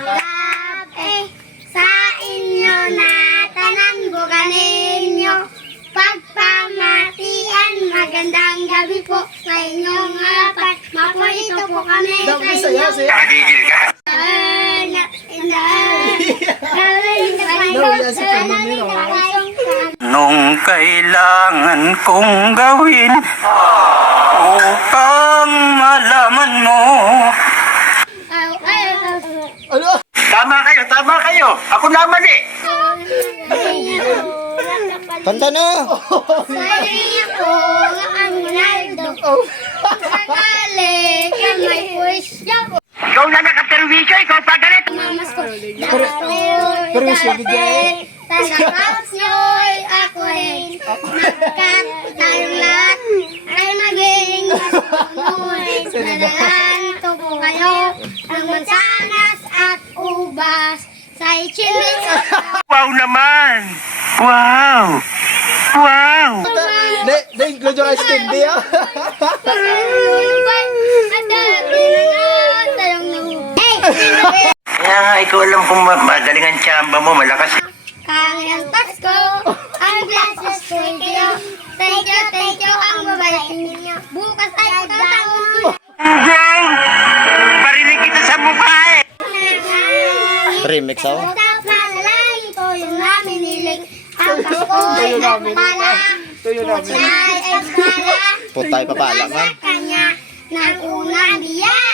ko. Sa inyo na tanan bukaninyo. Pagpamatian, magandang gabi po sa inyong apat. Mapuito po kami sa inyo. Nung kailangan kong gawin upang malaman mo. Ano? Tama kayo. Ako naman eh. Kanta na! Sayang ako ang Ronaldo. Sakali ka may pwisyo. Ikaw na nakaperwisyo, ikaw pa galit. Mamas ko. Pero sige, Jay. Sa house nyo'y ako'y nagkat tayong lahat ay maging masunoy. Nadalan ko po kayo ng mansanas at ubas sa ichilis. Wow naman. Wow. Na-include yung ice candy, ah. Kaya nga, ikaw alam kung magaling ang tsamba mo, malakas. Kanyang Pasko, ang blessed thank you. Thank you, ang babait ninyo. Bukas ay pagkataon. Wow! Parinig kita sa mukha eh. Remix, oh. Tapos malalangin ko yung namin nilig. Ang Pasko'y nagpapala. Putay ay pagpala. Putay papala, Mula man. sa kanya ng unang biyak.